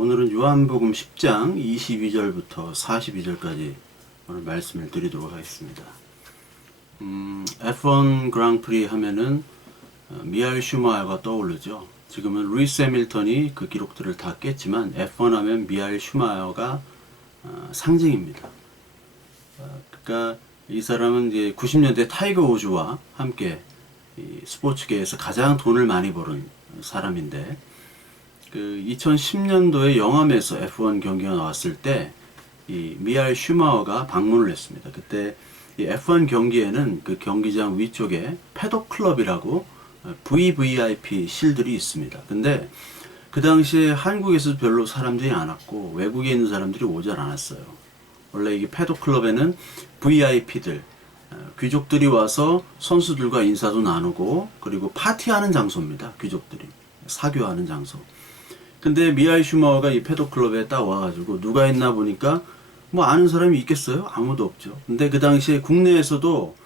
오늘은 요한복음 10장 22절부터 42절까지 오늘 말씀을 드리도록 하겠습니다. F1 그랑프리 하면은 미하엘 슈마허가 떠오르죠. 지금은 루이스 해밀턴이 그 기록들을 다 깼지만 F1 하면 미하엘 슈마허가 상징입니다. 그러니까 이 사람은 이제 90년대 타이거 우즈와 함께 이 스포츠계에서 가장 돈을 많이 버는 사람인데, 그 2010년도에 영암에서 F1 경기가 나왔을 때 이 미하엘 슈마허가 방문을 했습니다. 그때 이 F1 경기에는 그 경기장 위쪽에 패독 클럽이라고 VVIP 실들이 있습니다. 근데 그 당시에 한국에서 별로 사람들이 안 왔고 외국에 있는 사람들이 오질 않았어요. 원래 이 패독 클럽에는 VIP들, 귀족들이 와서 선수들과 인사도 나누고 그리고 파티하는 장소입니다. 귀족들이 사교하는 장소. 근데 미하엘 슈마허가 이 패독 클럽에 딱 와가지고 누가 있나 보니까 뭐 아는 사람이 있겠어요? 아무도 없죠. 근데 그 당시에 국내에서도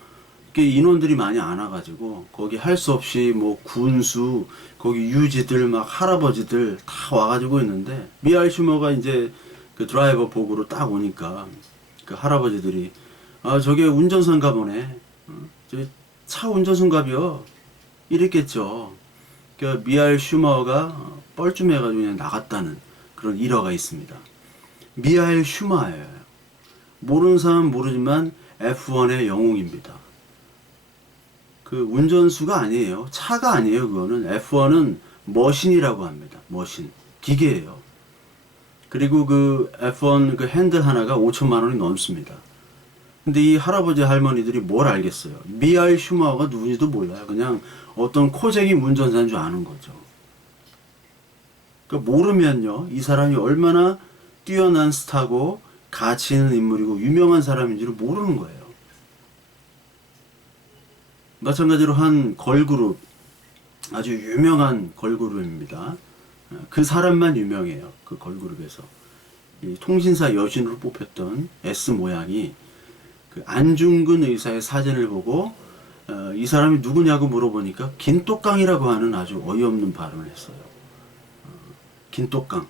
인원들이 많이 안 와가지고 거기 할 수 없이 뭐 군수, 거기 유지들 막 할아버지들 다 와가지고 있는데, 미하엘 슈마허가 이제 그 드라이버 복으로 딱 오니까 그 할아버지들이 저게 운전선가 보네. 저기 차 운전선갑이요. 이랬겠죠. 그 미하엘 슈마허가 뻘쭘해가지고 그냥 나갔다는 그런 일화가 있습니다. 미하엘 슈마허예요. 모르는 사람은 모르지만 F1의 영웅입니다. 그 운전수가 아니에요. 차가 아니에요. 그거는 F1은 머신이라고 합니다. 머신, 기계예요. 그리고 그 F1 그 핸들 하나가 5천만 원이 넘습니다. 근데 이 할아버지 할머니들이 뭘 알겠어요? 미하엘 슈마허가 누군지도 몰라요. 그냥 어떤 코쟁이 운전사인 줄 아는 거죠. 그러니까 모르면요, 이 사람이 얼마나 뛰어난 스타고 가치 있는 인물이고 유명한 사람인지를 모르는 거예요. 마찬가지로 한 걸그룹, 아주 유명한 걸그룹입니다. 그 사람만 유명해요. 그 걸그룹에서 이 통신사 여신으로 뽑혔던 S 모양이 그 안중근 의사의 사진을 보고 이 사람이 누구냐고 물어보니까 긴똑강이라고 하는 아주 어이없는 발언을 했어요. 긴똑강.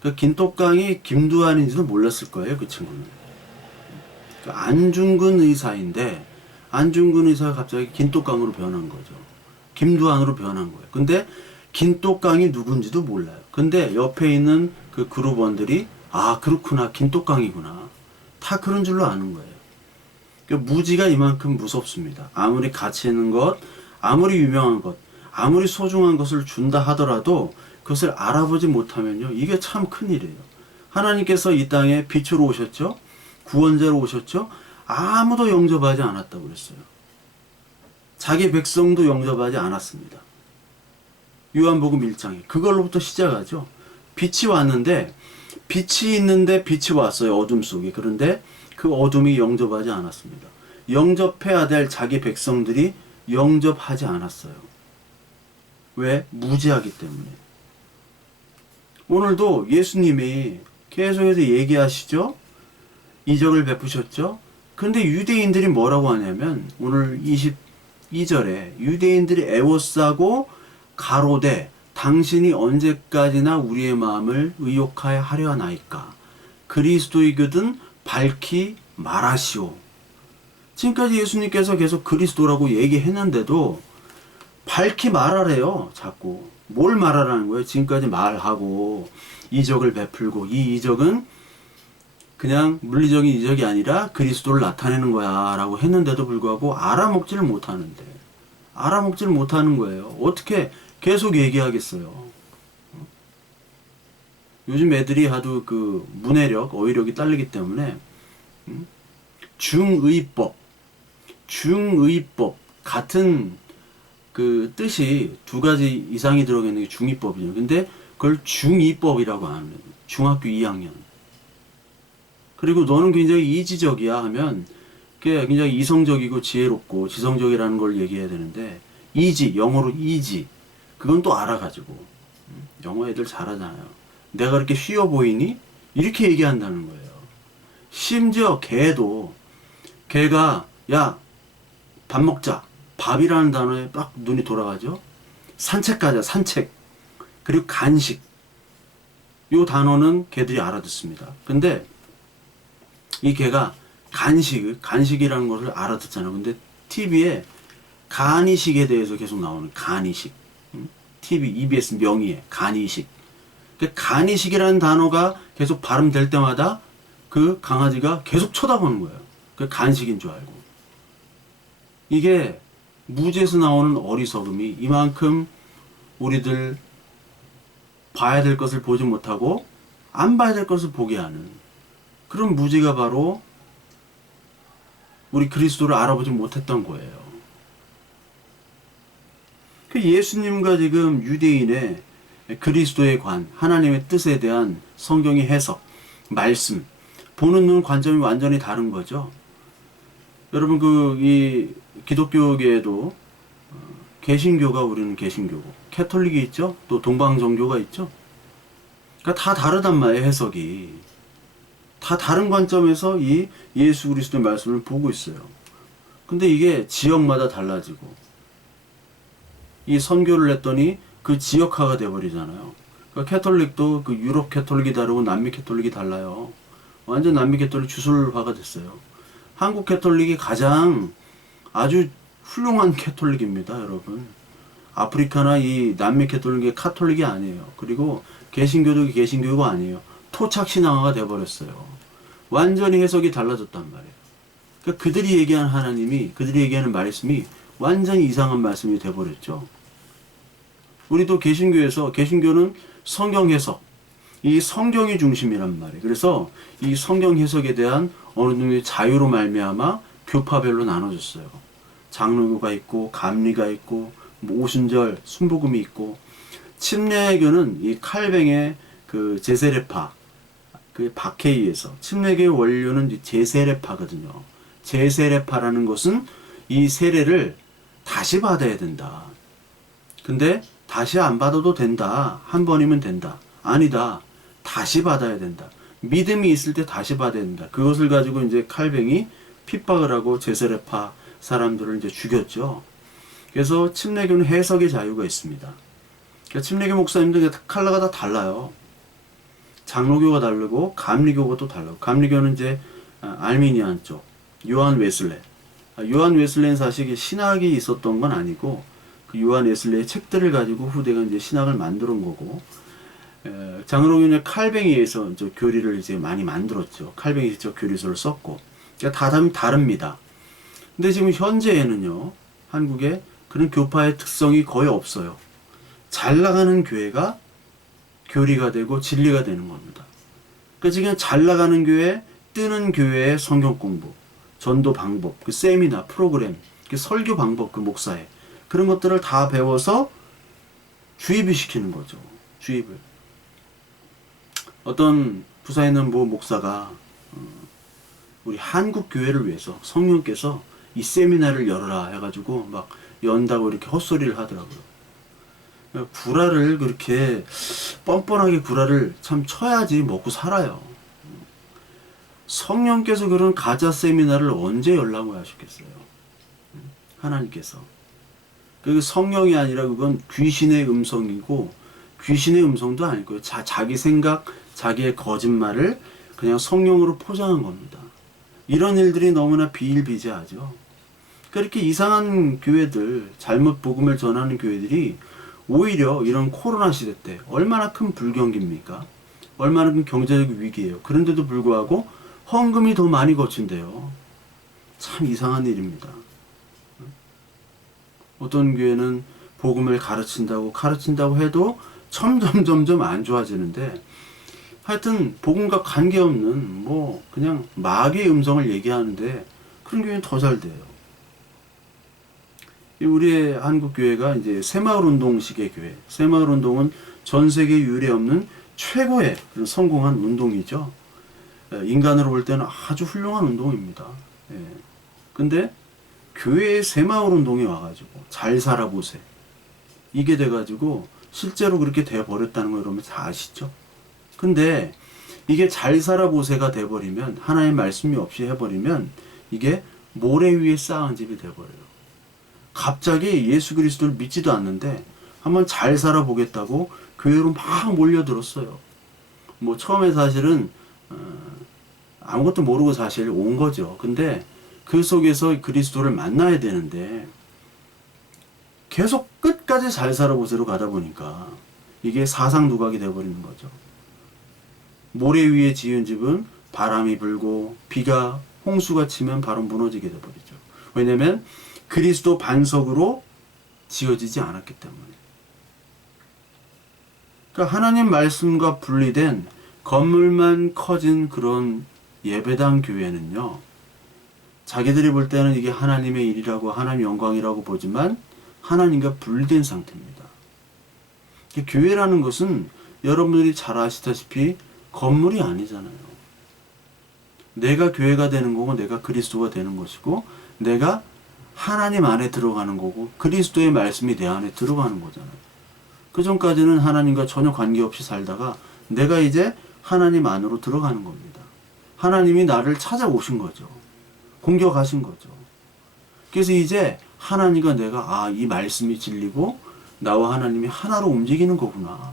그 긴똑강이 김두한인지도 몰랐을 거예요, 그 친구는. 그 안중근 의사인데 안중근 의사가 갑자기 긴똑강으로 변한 거죠. 김두한으로 변한 거예요. 근데 긴똑강이 누군지도 몰라요. 근데 옆에 있는 그 그룹원들이 그렇구나, 긴똑강이구나, 다 그런 줄로 아는 거예요. 그러니까 무지가 이만큼 무섭습니다. 아무리 가치 있는 것, 아무리 유명한 것, 아무리 소중한 것을 준다 하더라도 그것을 알아보지 못하면요, 이게 참 큰일이에요. 하나님께서 이 땅에 빛으로 오셨죠? 구원자로 오셨죠? 아무도 영접하지 않았다고 그랬어요. 자기 백성도 영접하지 않았습니다. 요한복음 1장에 그걸로부터 시작하죠. 빛이 왔는데, 빛이 있는데 빛이 왔어요, 어둠 속에. 그런데 그 어둠이 영접하지 않았습니다. 영접해야 될 자기 백성들이 영접하지 않았어요. 왜? 무지하기 때문에. 오늘도 예수님이 계속해서 얘기하시죠? 이적을 베푸셨죠? 근데 유대인들이 뭐라고 하냐면, 오늘 22절에 유대인들이 애워싸고 가로되 당신이 언제까지나 우리의 마음을 의욕하여 하려 하나이까? 그리스도이거든 밝히 말하시오. 지금까지 예수님께서 계속 그리스도라고 얘기했는데도 밝히 말하래요. 자꾸. 뭘 말하라는 거예요? 지금까지 말하고 이적을 베풀고, 이 이적은 그냥 물리적인 이적이 아니라 그리스도를 나타내는 거야 라고 했는데도 불구하고 알아먹지를 못하는데, 알아먹지를 못하는 거예요. 어떻게 계속 얘기하겠어요? 요즘 애들이 하도 그 문해력, 어휘력이 딸리기 때문에 중의법 같은 그 뜻이 두 가지 이상이 들어가 있는 게 중의법이죠. 근데 그걸 중의법이라고 하는 거예요. 중학교 2학년. 그리고 너는 굉장히 이지적이야 하면 그게 굉장히 이성적이고 지혜롭고 지성적이라는 걸 얘기해야 되는데, 영어로 이지, 그건 또 알아가지고. 영어 애들 잘하잖아요. 내가 그렇게 쉬워 보이니? 이렇게 얘기한다는 거예요. 심지어 개도, 개가 야 밥 먹자, 밥이라는 단어에 딱 눈이 돌아가죠. 산책 가자, 산책. 그리고 간식. 요 단어는 걔들이 알아듣습니다. 근데 이 걔가 간식이라는 것을 알아듣잖아요. 근데 TV에 간이식에 대해서 계속 나오는 간이식. TV, EBS 명의의 간이식. 그 간이식이라는 단어가 계속 발음될 때마다 그 강아지가 계속 쳐다보는 거예요. 그 간식인 줄 알고. 이게 무지에서 나오는 어리석음이 이만큼 우리들 봐야 될 것을 보지 못하고 안 봐야 될 것을 보게 하는 그런 무지가 바로 우리 그리스도를 알아보지 못했던 거예요. 그 예수님과 지금 유대인의 그리스도의 관, 하나님의 뜻에 대한 성경의 해석, 말씀, 보는 눈 관점이 완전히 다른 거죠. 여러분 이 기독교계에도 개신교가 우리는 개신교고 캐톨릭이 있죠. 또 동방정교가 있죠. 그러니까 다 다르단 말이에요. 해석이. 다 다른 관점에서 이 예수 그리스도의 말씀을 보고 있어요. 근데 이게 지역마다 달라지고 이 선교를 했더니 그 지역화가 돼버리잖아요. 그러니까 캐톨릭도 그 유럽 캐톨릭이 다르고 남미 캐톨릭이 달라요. 완전 남미 캐톨릭 주술화가 됐어요. 한국 캐톨릭이 가장 아주 훌륭한 캐톨릭입니다, 여러분. 아프리카나 이 남미 캐톨릭의 카톨릭이 아니에요. 그리고 개신교도 개신교가 아니에요. 토착 신앙화가 돼버렸어요. 완전히 해석이 달라졌단 말이에요. 그러니까 그들이 얘기하는 하나님이, 그들이 얘기하는 말씀이 완전히 이상한 말씀이 돼버렸죠. 우리도 개신교는 성경 해석, 이 성경이 중심이란 말이에요. 그래서 이 성경 해석에 대한 어느 정도의 자유로 말미암아 교파별로 나눠졌어요. 장로교가 있고 감리가 있고 오순절, 순복음이 있고 침례교는 이 칼뱅의 그 제세례파, 그 박해이에서 침례교의 원료는 제세례파거든요. 제세례파라는 것은 이 세례를 다시 받아야 된다. 근데 다시 안 받아도 된다. 한 번이면 된다. 아니다. 다시 받아야 된다. 믿음이 있을 때 다시 받아야 된다. 그것을 가지고 이제 칼뱅이 핍박을 하고 제세례파 사람들을 이제 죽였죠. 그래서 침례교는 해석의 자유가 있습니다. 그러니까 침례교 목사님들 칼라가 다 달라요. 장로교가 다르고 감리교가 또 달라요. 감리교는 이제 알미니안 쪽, 요한 웨슬레. 요한 웨슬레는 사실 신학이 있었던 건 아니고 그 요한 웨슬레의 책들을 가지고 후대가 이제 신학을 만들어 온 거고, 장로교는 칼뱅이에서 이제 교리를 이제 많이 만들었죠. 칼뱅이 직접 교리서를 썼고, 그러니까 다 다릅니다. 근데 지금 현재에는요, 한국에 그런 교파의 특성이 거의 없어요. 잘 나가는 교회가 교리가 되고 진리가 되는 겁니다. 그러니까 지금 잘 나가는 교회, 뜨는 교회의 성경 공부, 전도 방법, 그 세미나, 프로그램, 그 설교 방법, 그 목사의 그런 것들을 다 배워서 주입을 시키는 거죠. 주입을. 어떤 부산에 있는 모 목사가 우리 한국 교회를 위해서 성령께서 이 세미나를 열어라 해가지고 막 연다고 이렇게 헛소리를 하더라고요. 구라를 그렇게 뻔뻔하게 구라를 참 쳐야지 먹고 살아요. 성령께서 그런 가짜 세미나를 언제 열라고 하셨겠어요? 하나님께서. 그 성령이 아니라 그건 귀신의 음성이고 귀신의 음성도 아닐 거예요. 자기 생각, 자기의 거짓말을 그냥 성령으로 포장한 겁니다. 이런 일들이 너무나 비일비재하죠. 그렇게 이상한 교회들, 잘못 복음을 전하는 교회들이 오히려 이런 코로나 시대 때 얼마나 큰 불경기입니까? 얼마나 큰 경제적 위기예요. 그런데도 불구하고 헌금이 더 많이 거친대요. 참 이상한 일입니다. 어떤 교회는 복음을 가르친다고 해도 점점 안 좋아지는데, 하여튼 복음과 관계없는 뭐 그냥 마귀의 음성을 얘기하는데 그런 교회는 더 잘 돼요. 우리의 한국 교회가 이제 새마을 운동식의 교회. 새마을 운동은 전 세계 유례 없는 최고의 성공한 운동이죠. 인간으로 볼 때는 아주 훌륭한 운동입니다. 근데 교회의 새마을 운동이 와가지고 잘 살아보세. 이게 돼가지고 실제로 그렇게 돼버렸다는 거 여러분 다 아시죠? 근데 이게 잘 살아보세가 돼버리면, 하나의 말씀이 없이 해버리면 이게 모래 위에 쌓은 집이 돼버려요. 갑자기 예수 그리스도를 믿지도 않는데 한번 잘 살아보겠다고 교회로 막 몰려들었어요. 뭐 처음에 사실은 아무것도 모르고 사실 온 거죠. 근데 그 속에서 그리스도를 만나야 되는데 계속 끝까지 잘 살아보세요 가다 보니까 이게 사상누각이 되어버리는 거죠. 모래 위에 지은 집은 바람이 불고 비가 홍수가 치면 바로 무너지게 되어버리죠. 왜냐하면 그리스도 반석으로 지어지지 않았기 때문에. 그러니까 하나님 말씀과 분리된 건물만 커진 그런 예배당 교회는요, 자기들이 볼 때는 이게 하나님의 일이라고 하나님 영광이라고 보지만 하나님과 분리된 상태입니다. 교회라는 것은 여러분들이 잘 아시다시피 건물이 아니잖아요. 내가 교회가 되는 거고 내가 그리스도가 되는 것이고 내가 하나님 안에 들어가는 거고 그리스도의 말씀이 내 안에 들어가는 거잖아요. 그 전까지는 하나님과 전혀 관계없이 살다가 내가 이제 하나님 안으로 들어가는 겁니다. 하나님이 나를 찾아오신 거죠. 공격하신 거죠. 그래서 이제 하나님과 내가 이 말씀이 진리고 나와 하나님이 하나로 움직이는 거구나.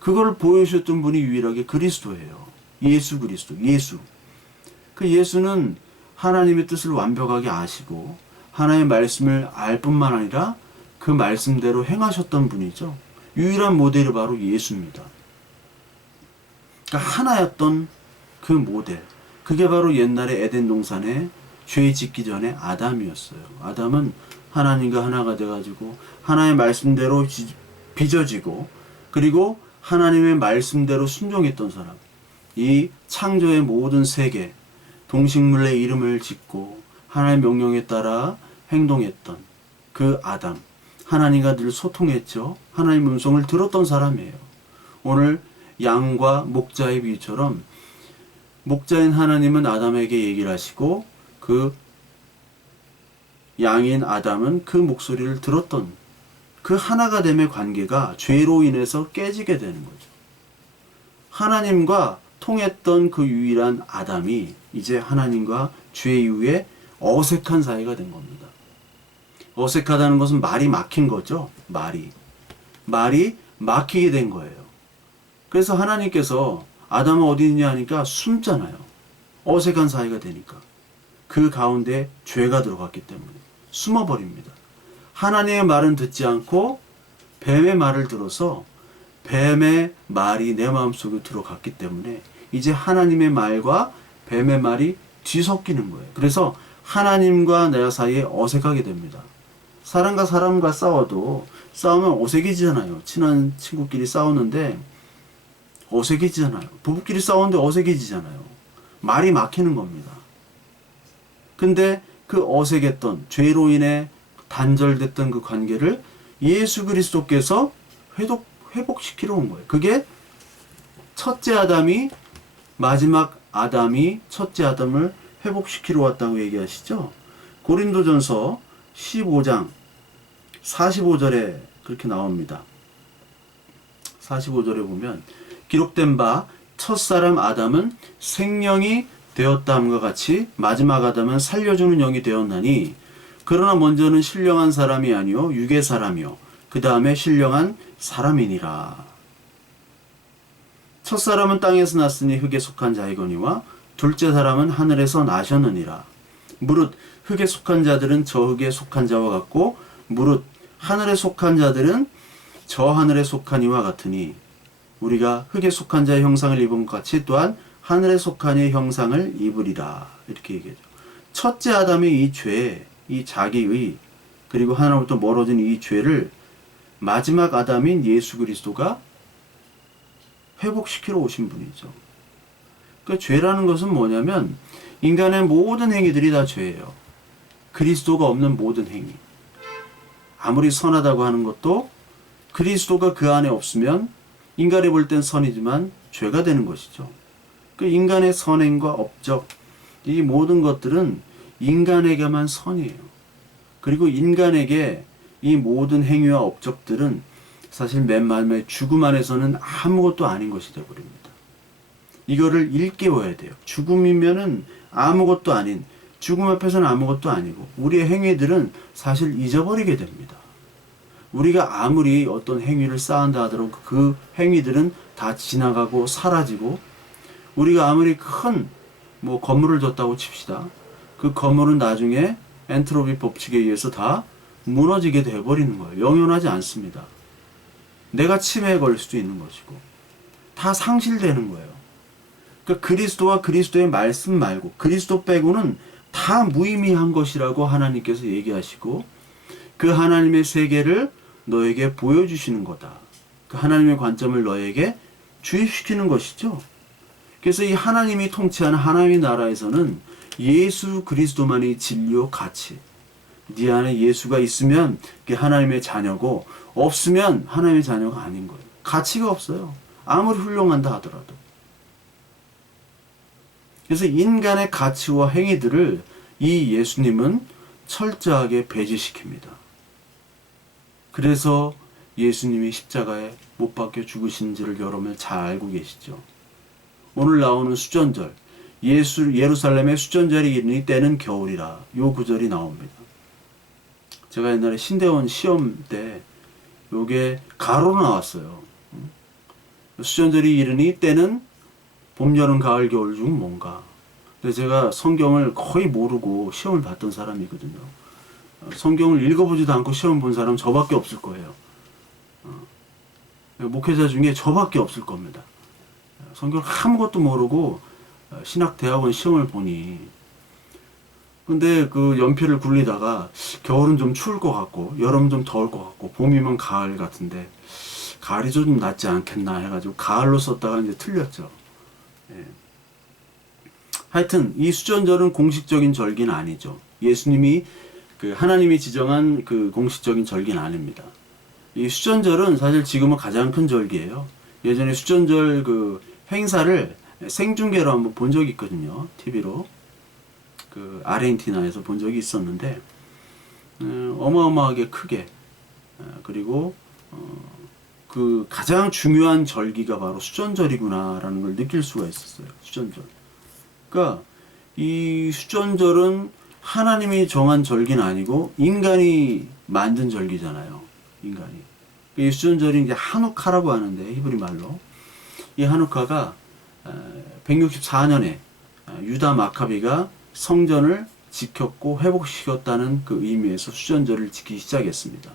그걸 보여주셨던 분이 유일하게 그리스도예요. 예수 그리스도, 예수. 그 예수는 하나님의 뜻을 완벽하게 아시고 하나님의 말씀을 알 뿐만 아니라 그 말씀대로 행하셨던 분이죠. 유일한 모델이 바로 예수입니다. 그러니까 하나였던 그 모델. 그게 바로 옛날에 에덴 동산에 죄 짓기 전에 아담이었어요. 아담은 하나님과 하나가 돼가지고 하나님의 말씀대로 빚어지고 그리고 하나님의 말씀대로 순종했던 사람. 이 창조의 모든 세계, 동식물의 이름을 짓고 하나님의 명령에 따라 행동했던 그 아담. 하나님과 늘 소통했죠. 하나님의 음성을 들었던 사람이에요. 오늘 양과 목자의 비유처럼 목자인 하나님은 아담에게 얘기를 하시고 그 양인 아담은 그 목소리를 들었던 그 하나가 됨의 관계가 죄로 인해서 깨지게 되는 거죠. 하나님과 통했던 그 유일한 아담이 이제 하나님과 죄 이후에 어색한 사이가 된 겁니다. 어색하다는 것은 말이 막힌 거죠. 말이 막히게 된 거예요. 그래서 하나님께서 아담은 어디 있냐 하니까 숨잖아요. 어색한 사이가 되니까. 그 가운데 죄가 들어갔기 때문에 숨어버립니다. 하나님의 말은 듣지 않고 뱀의 말을 들어서 뱀의 말이 내 마음속에 들어갔기 때문에 이제 하나님의 말과 뱀의 말이 뒤섞이는 거예요. 그래서 하나님과 내 사이에 어색하게 됩니다. 사람과 사람과 싸워도 싸우면 어색해지잖아요. 친한 친구끼리 싸우는데 어색해지잖아요. 부부끼리 싸우는데 어색해지잖아요. 말이 막히는 겁니다. 근데 그 어색했던 죄로 인해 단절됐던 그 관계를 예수 그리스도께서 회복시키러 온 거예요. 그게 첫째 아담이 마지막 아담이 첫째 아담을 회복시키러 왔다고 얘기하시죠. 고린도전서 15장 45절에 그렇게 나옵니다. 45절에 보면 기록된 바 첫사람 아담은 생명이 되었다함과 같이 마지막 아담은 살려주는 영이 되었나니 그러나 먼저는 신령한 사람이 아니요 육의 사람이요 그 다음에 신령한 사람이니라. 첫사람은 땅에서 났으니 흙에 속한 자이거니와 둘째 사람은 하늘에서 나셨느니라. 무릇 흙에 속한 자들은 저 흙에 속한 자와 같고 무릇 하늘에 속한 자들은 저 하늘에 속한 이와 같으니 우리가 흙에 속한 자의 형상을 입은 것 같이 또한 하늘에 속한 이의 형상을 입으리라. 이렇게 얘기하죠. 첫째 아담의 이 죄, 이 자기의 그리고 하나님부터 멀어진 이 죄를 마지막 아담인 예수 그리스도가 회복시키러 오신 분이죠. 그 죄라는 것은 뭐냐면 인간의 모든 행위들이 다 죄예요. 그리스도가 없는 모든 행위. 아무리 선하다고 하는 것도 그리스도가 그 안에 없으면 인간이 볼 땐 선이지만 죄가 되는 것이죠. 그 인간의 선행과 업적, 이 모든 것들은 인간에게만 선이에요. 그리고 인간에게 이 모든 행위와 업적들은 사실 맨 마지막에 죽음 안에서는 아무것도 아닌 것이 되어버립니다. 이거를 일깨워야 돼요. 죽음이면은 아무것도 아닌, 죽음 앞에서는 아무것도 아니고 우리의 행위들은 사실 잊어버리게 됩니다. 우리가 아무리 어떤 행위를 쌓은다 하더라도 그 행위들은 다 지나가고 사라지고, 우리가 아무리 큰 뭐 건물을 졌다고 칩시다. 그 건물은 나중에 엔트로피 법칙에 의해서 다 무너지게 돼버리는 거예요. 영원하지 않습니다. 내가 치매에 걸릴 수도 있는 것이고 다 상실되는 거예요. 그러니까 그리스도와 그리스도의 말씀 말고 그리스도 빼고는 다 무의미한 것이라고 하나님께서 얘기하시고, 그 하나님의 세계를 너에게 보여주시는 거다. 그 하나님의 관점을 너에게 주입시키는 것이죠. 그래서 이 하나님이 통치하는 하나님의 나라에서는 예수 그리스도만이 진리요 가치. 네 안에 예수가 있으면 그게 하나님의 자녀고, 없으면 하나님의 자녀가 아닌 거예요. 가치가 없어요. 아무리 훌륭한다 하더라도. 그래서 인간의 가치와 행위들을 이 예수님은 철저하게 배제시킵니다. 그래서 예수님이 십자가에 못 박혀 죽으신지를 여러분 잘 알고 계시죠. 오늘 나오는 수전절, 예루살렘의 수전절이 이르니 때는 겨울이라, 요 구절이 나옵니다. 제가 옛날에 신대원 시험 때 요게 가로로 나왔어요. 수전절이 이르니 때는 봄, 여름, 가을, 겨울 중 뭔가. 근데 제가 성경을 거의 모르고 시험을 봤던 사람이거든요. 성경을 읽어보지도 않고 시험 본 사람 저밖에 없을 거예요. 목회자 중에 저밖에 없을 겁니다. 성경을 아무것도 모르고 신학대학원 시험을 보니, 근데 그 연필을 굴리다가 겨울은 좀 추울 것 같고 여름은 좀 더울 것 같고 봄이면 가을 같은데 가을이 좀 낫지 않겠나 해가지고 가을로 썼다가 이제 틀렸죠. 예. 하여튼 이 수전절은 공식적인 절기는 아니죠. 예수님이 그 하나님이 지정한 그 공식적인 절기는 아닙니다. 이 수전절은 사실 지금은 가장 큰 절기예요. 예전에 수전절 그 행사를 생중계로 한번 본 적이 있거든요. TV로. 그 아르헨티나에서 본 적이 있었는데 어마어마하게 크게, 그리고 그 가장 중요한 절기가 바로 수전절이구나라는 걸 느낄 수가 있었어요. 수전절. 그러니까 이 수전절은 하나님이 정한 절기는 아니고 인간이 만든 절기잖아요. 인간이. 이 수전절이 이제 하누카라고 하는데, 히브리 말로 이 하누카가 164년에 유다 마카비가 성전을 지켰고 회복시켰다는 그 의미에서 수전절을 지키기 시작했습니다.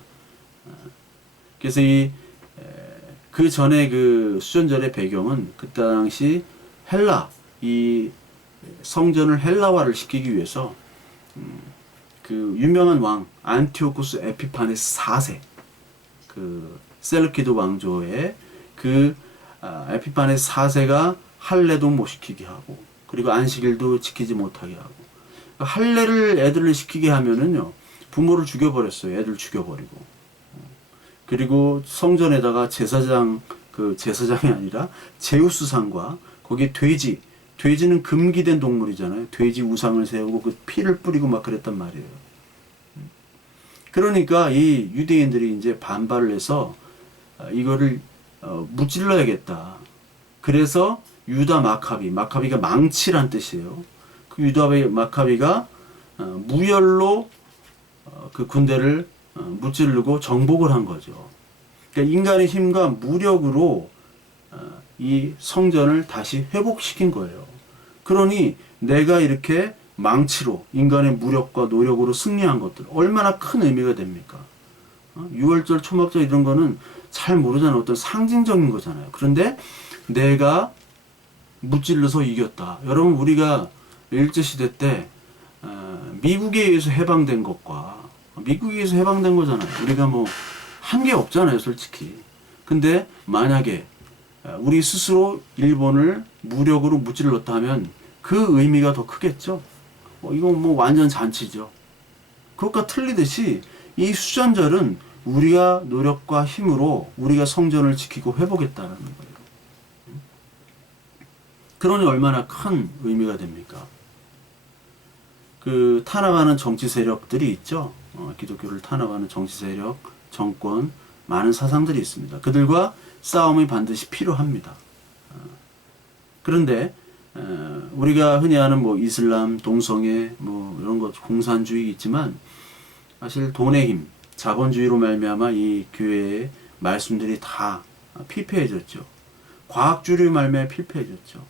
그래서 그 전에 그 수전절의 배경은 그 당시 헬라, 이 성전을 헬라화를 시키기 위해서 그 유명한 왕 안티오쿠스 에피파네스 4세, 그 셀루키드 왕조의 그 에피파네스 4세가 할례도 못 시키게 하고, 그리고 안식일도 지키지 못하게 하고, 할례를 애들을 시키게 하면은요 부모를 죽여버렸어요. 애들 죽여버리고. 그리고 성전에다가 제사장이 아니라 제우스상과 거기에 돼지는 금기된 동물이잖아요. 돼지 우상을 세우고 그 피를 뿌리고 막 그랬단 말이에요. 그러니까 이 유대인들이 이제 반발을 해서 이거를 무찔러야겠다. 그래서 유다 마카비가 망치란 뜻이에요. 그 유다 마카비가 무혈로 그 군대를 무찌르고 정복을 한 거죠. 그러니까 인간의 힘과 무력으로 이 성전을 다시 회복시킨 거예요. 그러니 내가 이렇게 망치로 인간의 무력과 노력으로 승리한 것들 얼마나 큰 의미가 됩니까? 6월절, 초막절 이런 거는 잘 모르잖아요. 어떤 상징적인 거잖아요. 그런데 내가 무찔러서 이겼다. 여러분, 우리가 일제시대 때 미국에 의해서 해방된 것과 미국에 의해서 해방된 거잖아요. 우리가 뭐 한 게 없잖아요, 솔직히. 근데 만약에 우리 스스로 일본을 무력으로 무찔렀다 하면 그 의미가 더 크겠죠. 이건 뭐 완전 잔치죠. 그것과 틀리듯이 이 수전절은 우리가 노력과 힘으로 우리가 성전을 지키고 회복했다는 거예요. 그러니 얼마나 큰 의미가 됩니까? 그 탄압하는 정치 세력들이 있죠. 기독교를 탄압하는 정치 세력, 정권, 많은 사상들이 있습니다. 그들과 싸움이 반드시 필요합니다. 그런데 우리가 흔히 아는 뭐 이슬람, 동성애, 뭐 이런 것, 공산주의 있지만 사실 돈의 힘, 자본주의로 말미암아 이 교회의 말씀들이 다 피폐해졌죠. 과학주의 말미암아 필패해졌죠.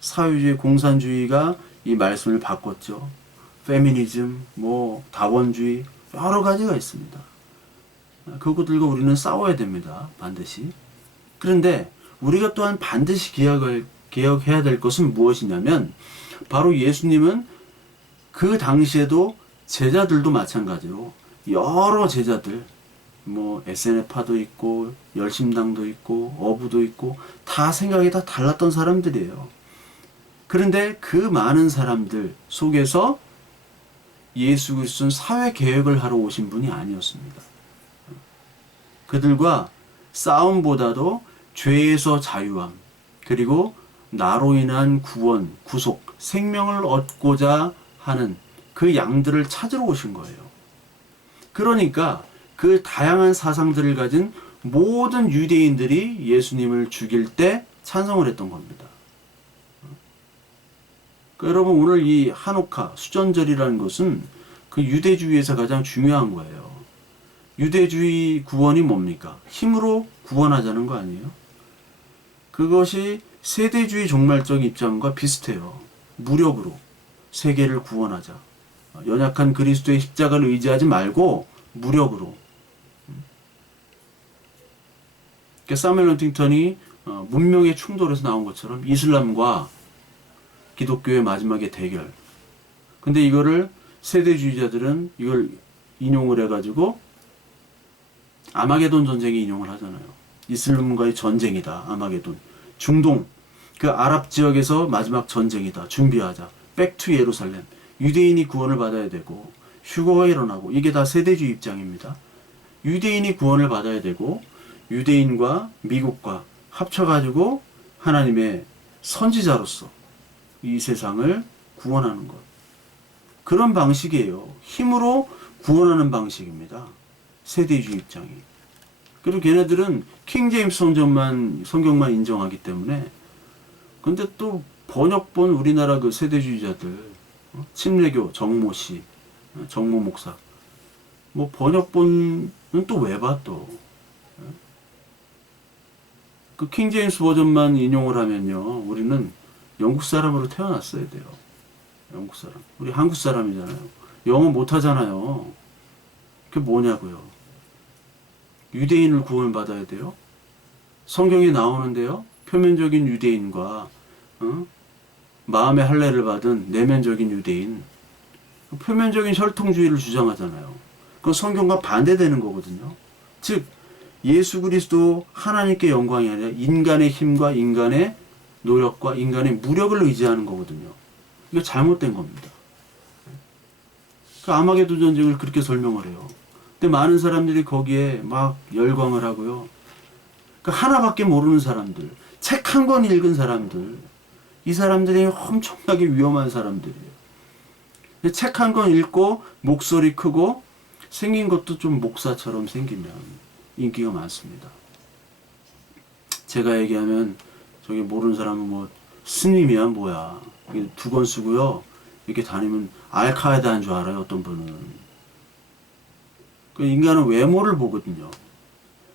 사회주의, 공산주의가 이 말씀을 바꿨죠. 페미니즘, 다원주의 여러 가지가 있습니다. 그것들과 우리는 싸워야 됩니다. 반드시. 그런데 우리가 또한 반드시 개혁해야 될 것은 무엇이냐면 바로 예수님은 그 당시에도 제자들도 마찬가지로 여러 제자들 SNF파도 있고 열심당도 있고 어부도 있고 다 생각이 다 달랐던 사람들이에요. 그런데 그 많은 사람들 속에서 예수 그리스도는 사회 개혁을 하러 오신 분이 아니었습니다. 그들과 싸움보다도 죄에서 자유함, 그리고 나로 인한 구원, 구속, 생명을 얻고자 하는 그 양들을 찾으러 오신 거예요. 그러니까 그 다양한 사상들을 가진 모든 유대인들이 예수님을 죽일 때 찬성을 했던 겁니다. 그러니까 여러분, 오늘 이 하노카, 수전절이라는 것은 그 유대주의에서 가장 중요한 거예요. 유대주의 구원이 뭡니까? 힘으로 구원하자는 거 아니에요? 그것이 세대주의 종말적 입장과 비슷해요. 무력으로 세계를 구원하자. 연약한 그리스도의 십자가를 의지하지 말고 무력으로. 사무엘 헌팅턴이 문명의 충돌에서 나온 것처럼 이슬람과 기독교의 마지막의 대결. 근데 이거를 세대주의자들은 이걸 인용을 해가지고 아마게돈 전쟁에 인용을 하잖아요. 이슬람과의 전쟁이다. 아마게돈. 중동 그 아랍 지역에서 마지막 전쟁이다. 준비하자. 백투 예루살렘. 유대인이 구원을 받아야 되고 휴거가 일어나고, 이게 다 세대주의 입장입니다. 유대인이 구원을 받아야 되고 유대인과 미국과 합쳐가지고 하나님의 선지자로서 이 세상을 구원하는 것. 그런 방식이에요. 힘으로 구원하는 방식입니다. 세대주의 입장이. 그리고 걔네들은 킹제임스 성경만 인정하기 때문에. 근데 또 번역본 우리나라 그 세대주의자들, 침례교 정모씨, 정모 목사, 번역본은 또 왜 봐 또? 그 킹제임스 버전만 인용을 하면요, 우리는 영국 사람으로 태어났어야 돼요. 영국 사람. 우리 한국 사람이잖아요. 영어 못하잖아요. 그게 뭐냐고요. 유대인을 구원받아야 돼요. 성경에 나오는데요, 표면적인 유대인과 마음의 할례를 받은 내면적인 유대인, 표면적인 혈통주의를 주장하잖아요. 그건 성경과 반대되는 거거든요. 즉 예수 그리스도 하나님께 영광이 아니라 인간의 힘과 인간의 노력과 인간의 무력을 의지하는 거거든요. 이거 잘못된 겁니다. 그 아마게돈 전쟁을 그렇게 설명을 해요. 근데 많은 사람들이 거기에 막 열광을 하고요. 그 하나밖에 모르는 사람들, 책 한 권 읽은 사람들, 이 사람들이 엄청나게 위험한 사람들이에요. 책 한 권 읽고 목소리 크고 생긴 것도 좀 목사처럼 생기면 인기가 많습니다. 제가 얘기하면 저기 모르는 사람은 스님이야 뭐야. 두 권 쓰고요. 이렇게 다니면 알카에다인 줄 알아요. 어떤 분은. 그 인간은 외모를 보거든요.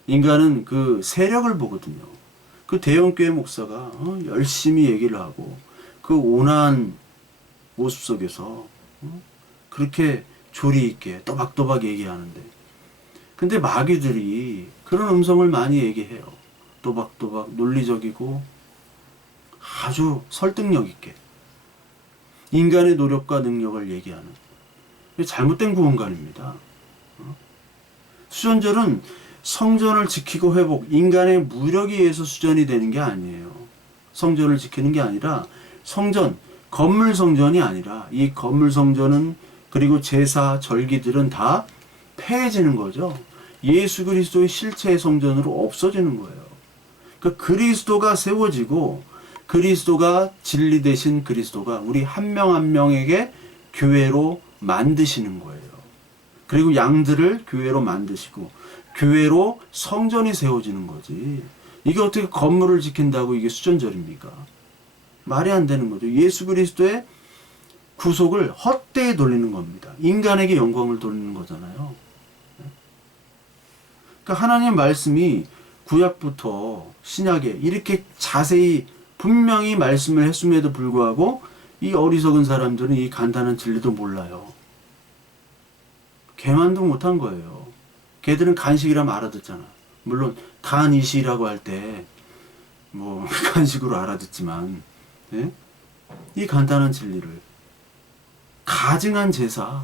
인간은 그 세력을 보거든요. 그 대형교회 목사가 열심히 얘기를 하고 그 온화한 모습 속에서 그렇게 조리 있게 또박또박 얘기하는데, 근데 마귀들이 그런 음성을 많이 얘기해요. 또박또박 논리적이고 아주 설득력 있게 인간의 노력과 능력을 얘기하는 잘못된 구원관입니다. 수전절은 성전을 지키고 회복, 인간의 무력에 의해서 수전이 되는 게 아니에요. 성전을 지키는 게 아니라 성전, 건물 성전이 아니라 이 건물 성전은, 그리고 제사, 절기들은 다 폐해지는 거죠. 예수 그리스도의 실체의 성전으로 없어지는 거예요. 그러니까 그리스도가 세워지고 그리스도가 진리 되신 그리스도가 우리 한 명 한 명에게 교회로 만드시는 거예요. 그리고 양들을 교회로 만드시고 교회로 성전이 세워지는 거지. 이게 어떻게 건물을 지킨다고 이게 수전절입니까? 말이 안 되는 거죠. 예수 그리스도의 구속을 헛되이 돌리는 겁니다. 인간에게 영광을 돌리는 거잖아요. 그러니까 하나님의 말씀이 구약부터 신약에 이렇게 자세히 분명히 말씀을 했음에도 불구하고 이 어리석은 사람들은 이 간단한 진리도 몰라요. 개만도 못한 거예요. 걔들은 간식이라면 알아듣잖아. 물론 간이시라고 할 때 뭐 간식으로 알아듣지만, 예? 이 간단한 진리를 가증한 제사를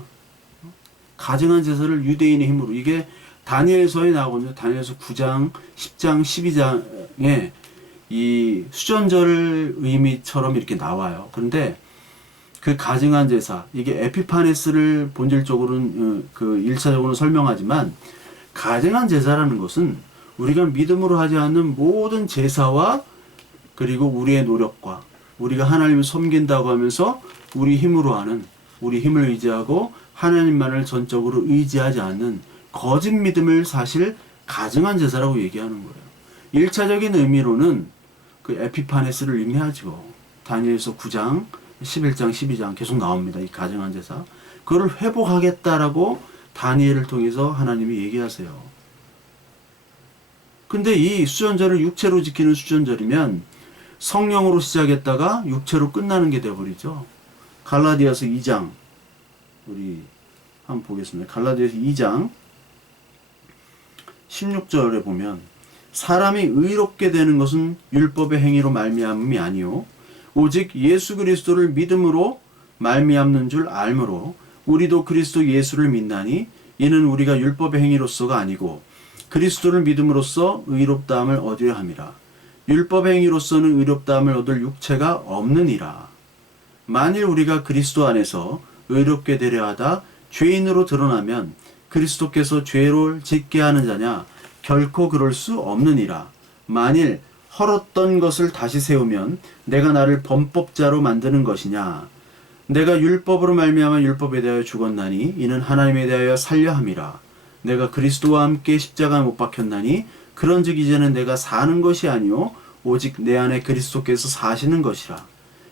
유대인의 힘으로, 이게 다니엘서에 나오거든요. 다니엘서 9장, 10장, 12장에 이 수전절 의미처럼 이렇게 나와요. 그런데 그 가증한 제사, 이게 에피파네스를 본질적으로는 그 1차적으로 설명하지만, 가증한 제사라는 것은 우리가 믿음으로 하지 않는 모든 제사와 그리고 우리의 노력과 우리가 하나님을 섬긴다고 하면서 우리 힘으로 하는, 우리 힘을 의지하고 하나님만을 전적으로 의지하지 않는 거짓 믿음을 사실 가증한 제사라고 얘기하는 거예요. 1차적인 의미로는 그 에피파네스를 의미하죠. 다니엘서 9장, 11장, 12장 계속 나옵니다. 이 가증한 제사. 그걸 회복하겠다라고 다니엘을 통해서 하나님이 얘기하세요. 근데 이 수전절을 육체로 지키는 수전절이면 성령으로 시작했다가 육체로 끝나는 게 되어버리죠. 갈라디아서 2장, 우리 한번 보겠습니다. 갈라디아서 2장 16절에 보면, 사람이 의롭게 되는 것은 율법의 행위로 말미암음이 아니요 오직 예수 그리스도를 믿음으로 말미암는 줄 알므로 우리도 그리스도 예수를 믿나니 이는 우리가 율법의 행위로서가 아니고 그리스도를 믿음으로써 의롭다함을 얻으려 함이라. 율법의 행위로서는 의롭다함을 얻을 육체가 없느니라. 만일 우리가 그리스도 안에서 의롭게 되려 하다 죄인으로 드러나면 그리스도께서 죄를 짓게 하는 자냐? 결코 그럴 수 없느니라. 만일 헐었던 것을 다시 세우면 내가 나를 범법자로 만드는 것이냐? 내가 율법으로 말미암아 율법에 대하여 죽었나니 이는 하나님에 대하여 살려 함이라. 내가 그리스도와 함께 십자가에 못 박혔나니 그런즉 이제는 내가 사는 것이 아니요 오직 내 안에 그리스도께서 사시는 것이라.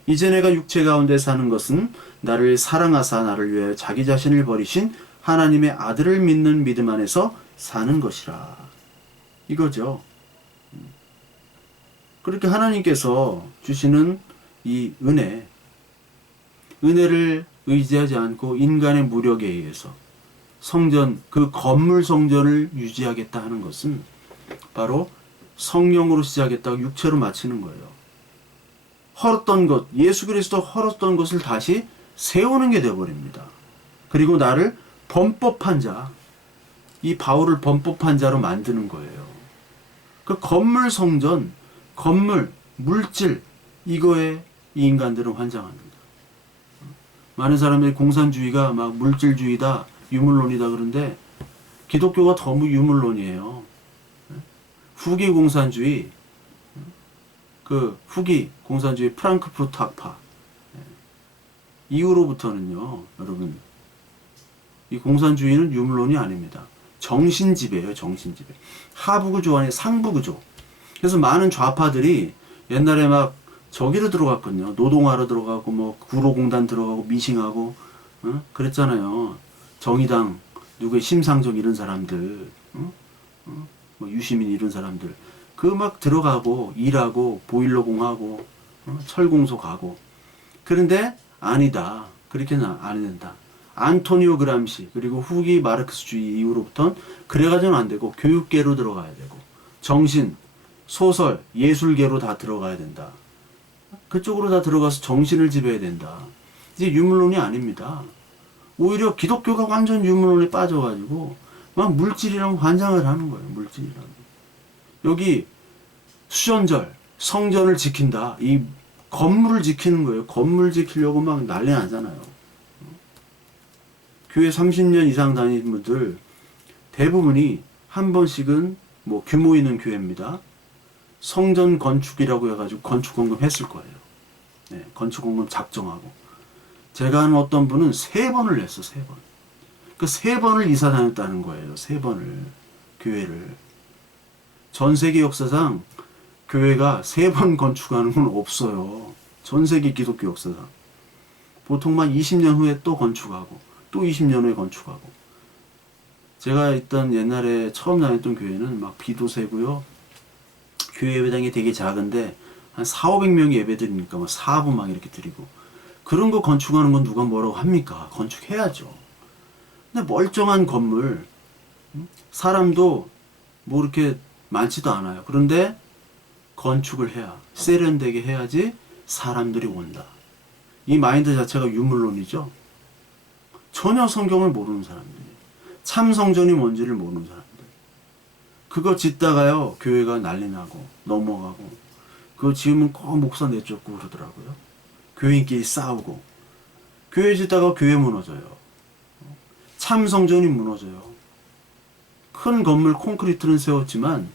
이제 내가 육체 가운데 사는 것은 나를 사랑하사 나를 위하여 자기 자신을 버리신 하나님의 아들을 믿는 믿음 안에서 사는 것이라. 이거죠. 그렇게 하나님께서 주시는 이 은혜를 의지하지 않고 인간의 무력에 의해서 성전, 그 건물 성전을 유지하겠다 하는 것은 바로 성령으로 시작했다가 육체로 마치는 거예요. 헐었던 것, 예수 그리스도 헐었던 것을 다시 세우는 게 되어버립니다. 그리고 나를 범법한 자, 이 바울을 범법한 자로 만드는 거예요. 그 건물 성전, 건물, 물질, 이거에 이 인간들은 환장합니다. 많은 사람들이 공산주의가 막 물질주의다, 유물론이다 그런데 기독교가 너무 유물론이에요. 후기 공산주의, 그 후기 공산주의 프랑크푸르트 학파 이후로부터는요, 여러분, 이 공산주의는 유물론이 아닙니다. 정신지배예요, 정신지배. 하부구조 아니 상부구조. 그래서 많은 좌파들이 옛날에 막 저기로 들어갔거든요. 노동하러 들어가고 뭐 구로공단 들어가고 미싱하고 그랬잖아요. 정의당 누구의 심상정 이런 사람들, 뭐 유시민 이런 사람들 그 막 들어가고 일하고 보일러 공하고 철공소 가고. 그런데 아니다. 그렇게는 안 된다. 안토니오 그람시 그리고 후기 마르크스주의 이후로부터는 그래가지고는 안 되고 교육계로 들어가야 되고 정신, 소설, 예술계로 다 들어가야 된다. 그쪽으로 다 들어가서 정신을 지배해야 된다. 이제 유물론이 아닙니다. 오히려 기독교가 완전 유물론에 빠져가지고 막 물질이랑 환장을 하는 거예요. 물질이랑. 여기 수전절, 성전을 지킨다. 이 건물을 지키는 거예요. 건물 지키려고 막 난리 나잖아요. 교회 30년 이상 다니는 분들 대부분이 한 번씩은 뭐 규모 있는 교회입니다. 성전 건축이라고 해가지고 건축공금 했을 거예요. 네, 건축공금 작정하고. 제가 아는 어떤 분은 3번을 냈어, 3번. 그 3번을 이사 다녔다는 거예요, 3번을. 교회를. 전 세계 역사상 교회가 3번 건축하는 건 없어요. 전 세계 기독교 역사상. 보통만 20년 후에 또 건축하고, 또 20년 후에 건축하고. 제가 있던 옛날에 처음 다녔던 교회는 막 비도 새고요. 교회 예배당이 되게 작은데 한 4, 500명이 예배 드리니까 뭐 사부 막 이렇게 드리고 그런 거 건축하는 건 누가 뭐라고 합니까? 건축해야죠. 근데 멀쩡한 건물 사람도 뭐 이렇게 많지도 않아요. 그런데 건축을 해야 세련되게 해야지 사람들이 온다. 이 마인드 자체가 유물론이죠. 전혀 성경을 모르는 사람들이 참 성전이 뭔지를 모르는 사람들 그거 짓다가요 교회가 난리 나고 넘어가고 그거 지으면 꼭 목사 내쫓고 그러더라고요. 교인끼리 싸우고 교회 짓다가 교회 무너져요. 참 성전이 무너져요. 큰 건물 콘크리트는 세웠지만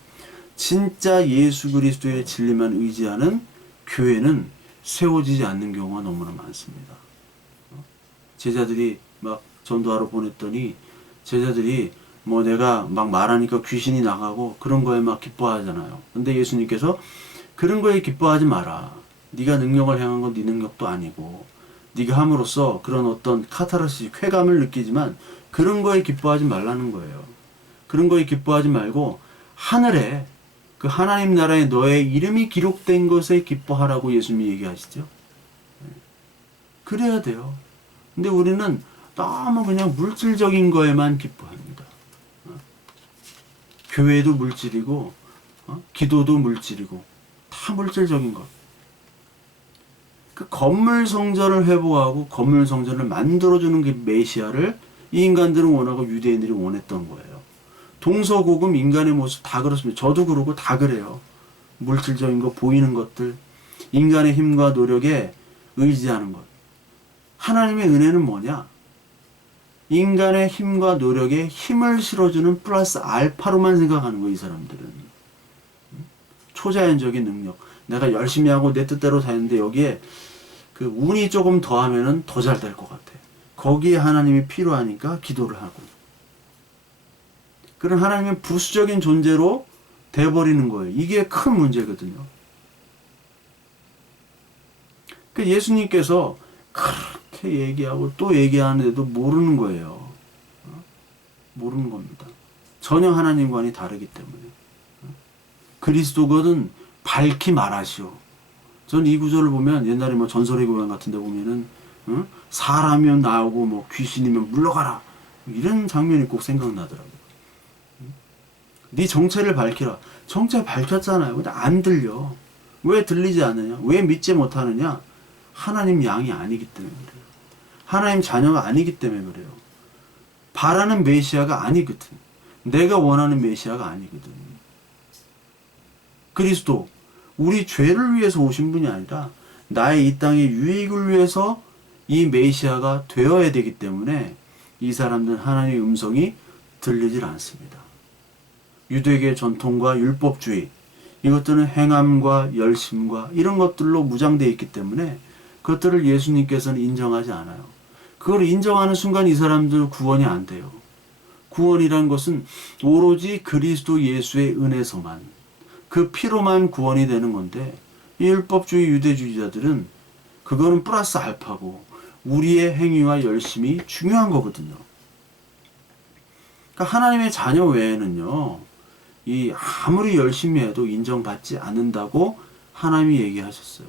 진짜 예수 그리스도의 진리만 의지하는 교회는 세워지지 않는 경우가 너무나 많습니다. 제자들이 막 전도하러 보냈더니 제자들이 뭐 내가 막 말하니까 귀신이 나가고 그런 거에 막 기뻐하잖아요. 근데 예수님께서 그런 거에 기뻐하지 마라. 네가 능력을 행한 건 네 능력도 아니고 네가 함으로써 그런 어떤 카타르시스 쾌감을 느끼지만 그런 거에 기뻐하지 말라는 거예요. 그런 거에 기뻐하지 말고 하늘에 그 하나님 나라에 너의 이름이 기록된 것에 기뻐하라고 예수님이 얘기하시죠. 그래야 돼요. 근데 우리는 너무 그냥 물질적인 거에만 기뻐합니다. 교회도 물질이고 기도도 물질이고 다 물질적인 것. 그 건물 성전을 회복하고 건물 성전을 만들어주는 그 메시아를 이 인간들은 원하고 유대인들이 원했던 거예요. 동서고금 인간의 모습 다 그렇습니다. 저도 그러고 다 그래요. 물질적인 거 보이는 것들 인간의 힘과 노력에 의지하는 것. 하나님의 은혜는 뭐냐? 인간의 힘과 노력에 힘을 실어주는 플러스 알파로만 생각하는 거예요. 이 사람들은. 초자연적인 능력. 내가 열심히 하고 내 뜻대로 사는데 여기에 그 운이 조금 더하면은 더 잘 될 것 같아. 거기에 하나님이 필요하니까 기도를 하고. 그런 하나님의 부수적인 존재로 돼버리는 거예요. 이게 큰 문제거든요. 그 예수님께서 그렇게 얘기하고 또 얘기하는데도 모르는 거예요. 모르는 겁니다. 전혀 하나님과는 다르기 때문에. 그리스도거든 밝히 말하시오. 전 이 구절을 보면 옛날에 뭐 전설의 고향 같은 데 보면은 사람이면 나오고 뭐 귀신이면 물러가라. 이런 장면이 꼭 생각나더라고요. 네 정체를 밝히라. 정체 밝혔잖아요. 근데 안 들려. 왜 들리지 않느냐? 왜 믿지 못하느냐? 하나님 양이 아니기 때문에 그래요. 하나님 자녀가 아니기 때문에 그래요. 바라는 메시아가 아니거든. 내가 원하는 메시아가 아니거든. 그리스도 우리 죄를 위해서 오신 분이 아니라 나의 이 땅의 유익을 위해서 이 메시아가 되어야 되기 때문에 이 사람들은 하나님의 음성이 들리질 않습니다. 유대계 전통과 율법주의 이것들은 행함과 열심과 이런 것들로 무장되어 있기 때문에 그것들을 예수님께서는 인정하지 않아요. 그걸 인정하는 순간 이 사람들 구원이 안 돼요. 구원이란 것은 오로지 그리스도 예수의 은혜서만 그 피로만 구원이 되는 건데 이 율법주의 유대주의자들은 그거는 플러스 알파고 우리의 행위와 열심이 중요한 거거든요. 그러니까 하나님의 자녀 외에는요. 이 아무리 열심히 해도 인정받지 않는다고 하나님이 얘기하셨어요.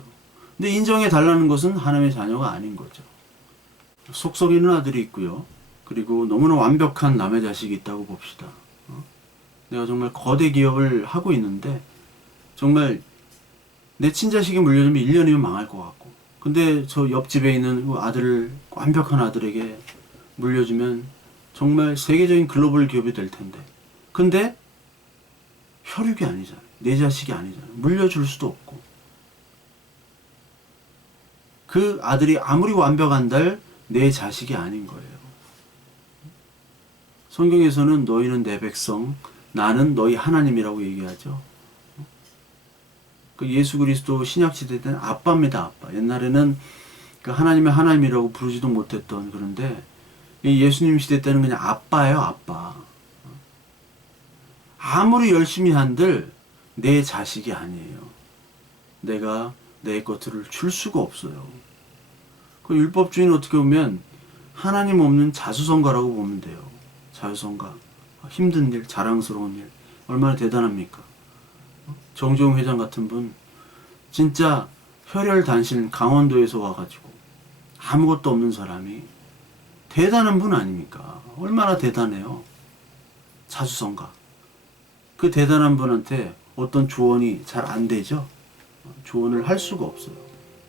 근데 인정해 달라는 것은 하나님의 자녀가 아닌 거죠. 속썩이는 아들이 있고요. 그리고 너무나 완벽한 남의 자식이 있다고 봅시다. 내가 정말 거대 기업을 하고 있는데 정말 내 친자식이 물려주면 1년이면 망할 것 같고 근데 저 옆집에 있는 아들을 완벽한 아들에게 물려주면 정말 세계적인 글로벌 기업이 될 텐데 근데 혈육이 아니잖아요. 내 자식이 아니잖아요. 물려줄 수도 없고 그 아들이 아무리 완벽한들 내 자식이 아닌 거예요. 성경에서는 너희는 내 백성, 나는 너희 하나님이라고 얘기하죠. 그 예수 그리스도 신약 시대 때는 아빠입니다. 아빠. 옛날에는 그 하나님의 하나님이라고 부르지도 못했던 그런데 예수님 시대 때는 그냥 아빠예요. 아빠. 아무리 열심히 한들 내 자식이 아니에요. 내가 내 것들을 줄 수가 없어요. 그 율법주의는 어떻게 보면 하나님 없는 자수성가라고 보면 돼요. 자수성가. 힘든 일, 자랑스러운 일. 얼마나 대단합니까? 정재용 회장 같은 분 진짜 혈혈단신 강원도에서 와가지고 아무것도 없는 사람이 대단한 분 아닙니까? 얼마나 대단해요. 자수성가. 그 대단한 분한테 어떤 조언이 잘 안 되죠. 조언을 할 수가 없어요.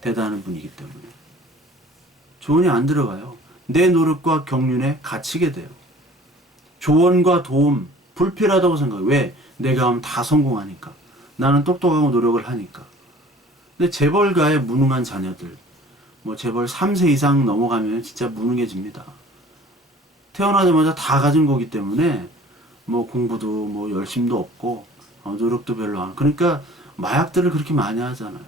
대단한 분이기 때문에. 조언이 안 들어가요. 내 노력과 경륜에 갇히게 돼요. 조언과 도움 불필요하다고 생각해요. 왜? 내가 하면 다 성공하니까. 나는 똑똑하고 노력을 하니까. 근데 재벌가의 무능한 자녀들, 뭐 재벌 3세 이상 넘어가면 진짜 무능해집니다. 태어나자마자 다 가진 거기 때문에 뭐 공부도 뭐 열심도 없고 노력도 별로 안. 그러니까 마약들을 그렇게 많이 하잖아요.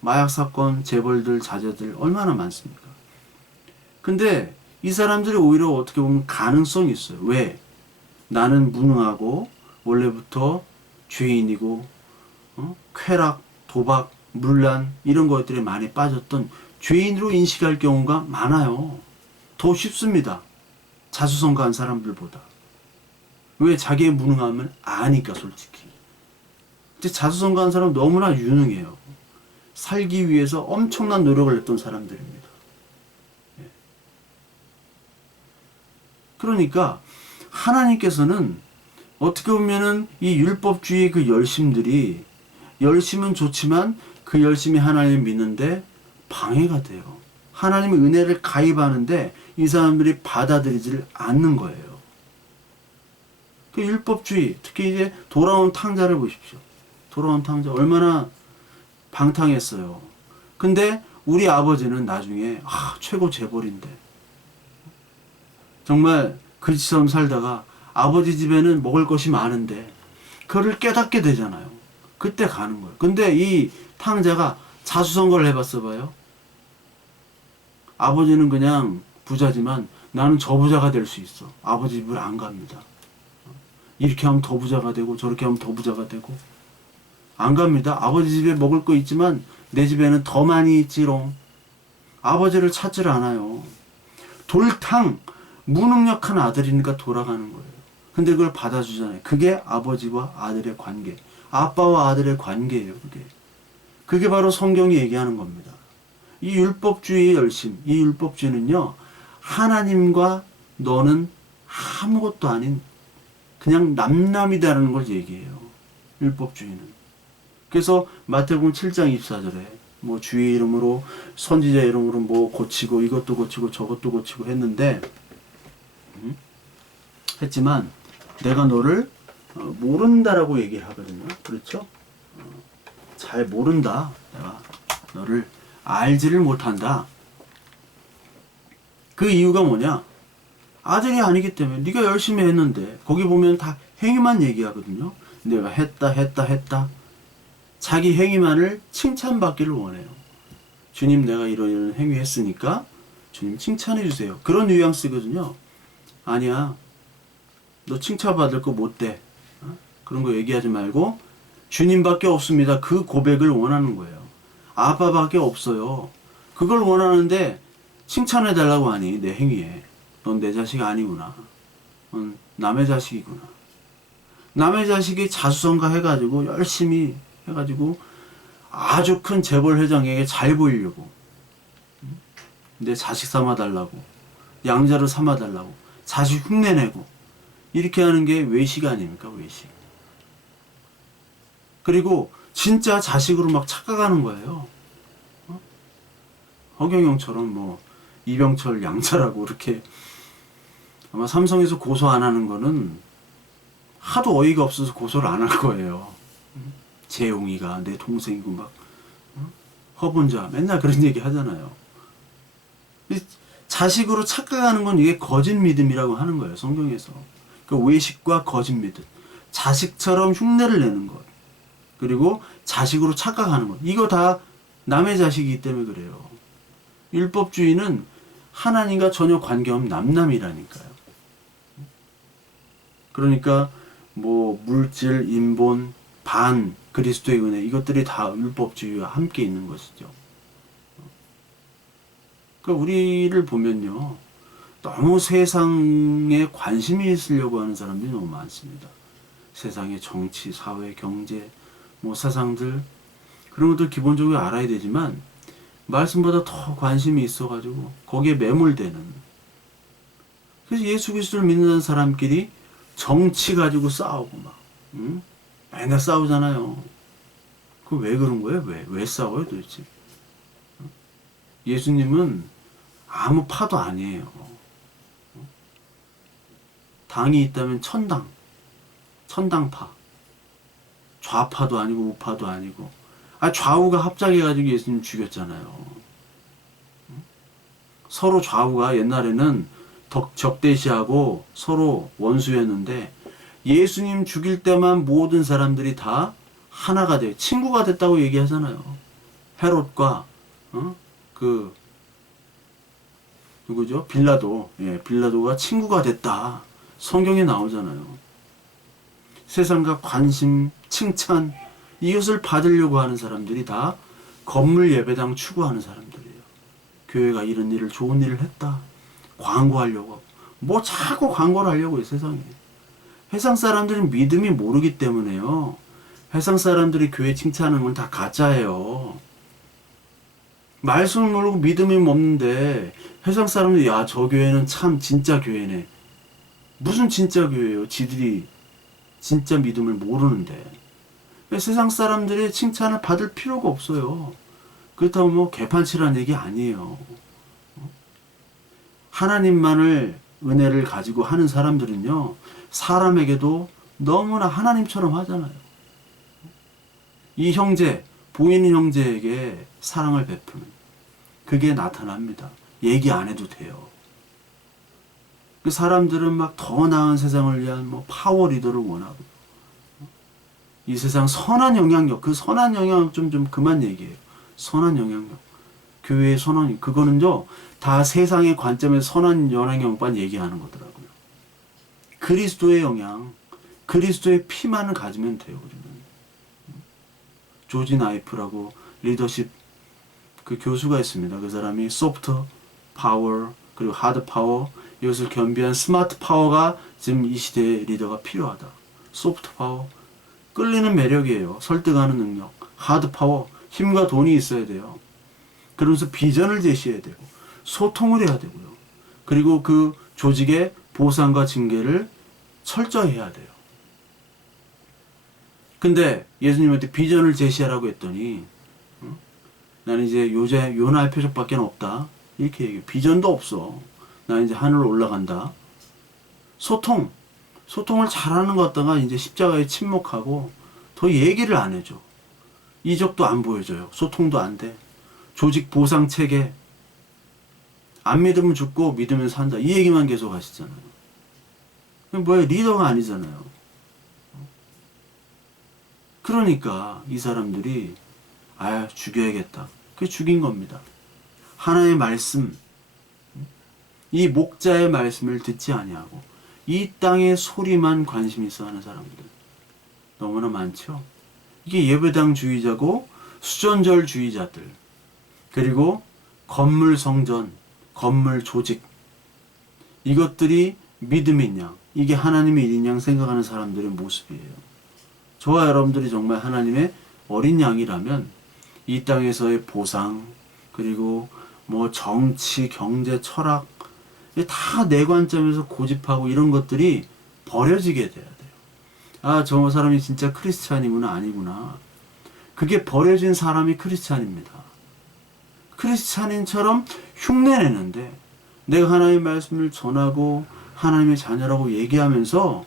마약 사건, 재벌들, 자녀들 얼마나 많습니까? 근데 이 사람들이 오히려 어떻게 보면 가능성이 있어요. 왜? 나는 무능하고 원래부터 죄인이고 쾌락, 도박, 물란 이런 것들에 많이 빠졌던 죄인으로 인식할 경우가 많아요. 더 쉽습니다. 자수성가한 사람들보다. 왜? 자기의 무능함을 아니까 솔직히. 근데 자수성가한 사람 너무나 유능해요. 살기 위해서 엄청난 노력을 했던 사람들입니다. 그러니까 하나님께서는 어떻게 보면은 이 율법주의의 그 열심들이 열심은 좋지만 그 열심이 하나님을 믿는데 방해가 돼요. 하나님의 은혜를 가입하는데 이 사람들이 받아들이지를 않는 거예요. 그 율법주의, 특히 이제 돌아온 탕자를 보십시오. 돌아온 탕자 얼마나 방탕했어요. 근데 우리 아버지는 나중에 최고 재벌인데 정말 그리스도처럼 살다가 아버지 집에는 먹을 것이 많은데 그를 깨닫게 되잖아요. 그때 가는 거예요. 근데 이 탕자가 자수성가를 해봤어 봐요. 아버지는 그냥 부자지만 나는 저 부자가 될 수 있어. 아버지 집을 안 갑니다. 이렇게 하면 더 부자가 되고 저렇게 하면 더 부자가 되고 안 갑니다. 아버지 집에 먹을 거 있지만 내 집에는 더 많이 있지롱. 아버지를 찾질 않아요. 돌탕 무능력한 아들이니까 돌아가는 거예요. 근데 그걸 받아주잖아요. 그게 아버지와 아들의 관계, 아빠와 아들의 관계예요. 그게 바로 성경이 얘기하는 겁니다. 이 율법주의의 열심, 이 율법주의는요, 하나님과 너는 아무것도 아닌 그냥 남남이다라는 걸 얘기해요. 율법주의는. 그래서 마태복음 7장 24절에 뭐 주의 이름으로 선지자 이름으로 뭐 고치고 이것도 고치고 저것도 고치고 했지만 내가 너를 모른다라고 얘기를 하거든요. 그렇죠? 잘 모른다. 내가 너를 알지를 못한다. 그 이유가 뭐냐? 아들이 아니기 때문에. 네가 열심히 했는데 거기 보면 다 행위만 얘기하거든요. 내가 했다. 자기 행위만을 칭찬받기를 원해요. 주님 내가 이런 행위 했으니까 주님 칭찬해 주세요. 그런 뉘앙스거든요. 아니야. 너 칭찬받을 거 못 돼. 그런 거 얘기하지 말고 주님밖에 없습니다. 그 고백을 원하는 거예요. 아빠밖에 없어요. 그걸 원하는데 칭찬해 달라고 하니 내 행위에. 넌 내 자식 아니구나. 넌 남의 자식이구나. 남의 자식이 자수성가 해가지고 열심히 해가지고 아주 큰 재벌 회장에게 잘 보이려고 내 자식 삼아달라고 양자를 삼아달라고 자식 흉내내고 이렇게 하는 게 외식 아닙니까? 외식. 그리고 진짜 자식으로 막 착각하는 거예요. 허경영처럼 뭐 이병철 양자라고 이렇게 아마 삼성에서 고소 안 하는 거는 하도 어이가 없어서 고소를 안 할 거예요. 재용이가 내 동생이고 막 허본자 맨날 그런 얘기 하잖아요. 자식으로 착각하는 건 이게 거짓 믿음이라고 하는 거예요. 성경에서. 그 외식과 거짓 믿음. 자식처럼 흉내를 내는 것. 그리고 자식으로 착각하는 것. 이거 다 남의 자식이기 때문에 그래요. 율법주의는 하나님과 전혀 관계없는 남남이라니까요. 그러니까 뭐 물질, 인본, 반, 그리스도의 은혜 이것들이 다 율법주의와 함께 있는 것이죠. 그러니까 우리를 보면요. 너무 세상에 관심이 있으려고 하는 사람들이 너무 많습니다. 세상의 정치, 사회, 경제, 뭐 사상들 그런 것들 기본적으로 알아야 되지만 말씀보다 더 관심이 있어가지고 거기에 매몰되는. 그래서 예수 그리스도를 믿는 사람끼리 정치 가지고 싸우고 막 응? 맨날 싸우잖아요. 그 왜 그런 거예요? 왜 싸워요 도대체? 예수님은 아무 파도 아니에요. 당이 있다면 천당파. 좌파도 아니고 우파도 아니고. 좌우가 합작해가지고 예수님 죽였잖아요. 서로 좌우가 옛날에는 적대시하고 서로 원수였는데 예수님 죽일 때만 모든 사람들이 다 하나가 돼요. 친구가 됐다고 얘기하잖아요. 헤롯과 그 누구죠? 빌라도. 빌라도가 친구가 됐다. 성경에 나오잖아요. 세상과 관심, 칭찬 이것을 받으려고 하는 사람들이 다 건물 예배당 추구하는 사람들이에요. 교회가 이런 일을 좋은 일을 했다. 광고하려고 하고. 뭐 자꾸 광고를 하려고 해요. 세상에. 세상 사람들은 믿음이 모르기 때문에요. 세상 사람들이 교회 칭찬하는 건 다 가짜예요. 말씀을 모르고 믿음이 없는데 세상 사람들이 야 저 교회는 참 진짜 교회네. 무슨 진짜 교회예요? 지들이 진짜 믿음을 모르는데. 세상 사람들의 칭찬을 받을 필요가 없어요. 그렇다고 뭐 개판치라는 얘기 아니에요. 하나님만을 은혜를 가지고 하는 사람들은요, 사람에게도 너무나 하나님처럼 하잖아요. 이 형제, 보이는 형제에게 사랑을 베푸는 그게 나타납니다. 얘기 안 해도 돼요. 그 사람들은 막 더 나은 세상을 위한 뭐 파워 리더를 원하고 이 세상 선한 영향력, 그 선한 영향력 좀 그만 얘기해요. 선한 영향력. 교회의 선한, 그거는요, 다 세상의 관점에서 선한 영향력만 얘기하는 거더라고요. 그리스도의 영향, 그리스도의 피만을 가지면 돼요, 우리는. 조지 나이프라고 리더십 그 교수가 있습니다. 그 사람이 소프트 파워, 그리고 하드 파워, 이것을 겸비한 스마트 파워가 지금 이 시대의 리더가 필요하다. 소프트 파워, 끌리는 매력이에요. 설득하는 능력. 하드 파워, 힘과 돈이 있어야 돼요. 그러면서 비전을 제시해야 되고 소통을 해야 되고요. 그리고 그 조직의 보상과 징계를 철저히 해야 돼요. 근데 예수님한테 비전을 제시하라고 했더니 나는 이제 요나의 표적밖에 없다. 이렇게 얘기해요. 비전도 없어. 나는 이제 하늘로 올라간다. 소통을 잘하는 것 같다가 이제 십자가에 침묵하고 더 얘기를 안 해줘. 이적도 안 보여줘요. 소통도 안 돼. 조직 보상 체계. 안 믿으면 죽고 믿으면 산다. 이 얘기만 계속 하시잖아요. 뭐야, 리더가 아니잖아요. 그러니까 이 사람들이 죽여야겠다. 그게 죽인 겁니다. 하나의 말씀, 이 목자의 말씀을 듣지 아니하고 이 땅의 소리만 관심 있어 하는 사람들 너무나 많죠. 이게 예배당주의자고 수전절주의자들, 그리고 건물 성전, 건물 조직, 이것들이 믿음인 양, 이게 하나님의 일인 양 생각하는 사람들의 모습이에요. 저와 여러분들이 정말 하나님의 어린 양이라면 이 땅에서의 보상, 그리고 뭐 정치, 경제, 철학, 다 내 관점에서 고집하고 이런 것들이 버려지게 돼야 돼요. 저 사람이 진짜 크리스찬이구나, 아니구나. 그게 버려진 사람이 크리스찬입니다. 크리스찬인처럼 흉내내는데 내가 하나님의 말씀을 전하고 하나님의 자녀라고 얘기하면서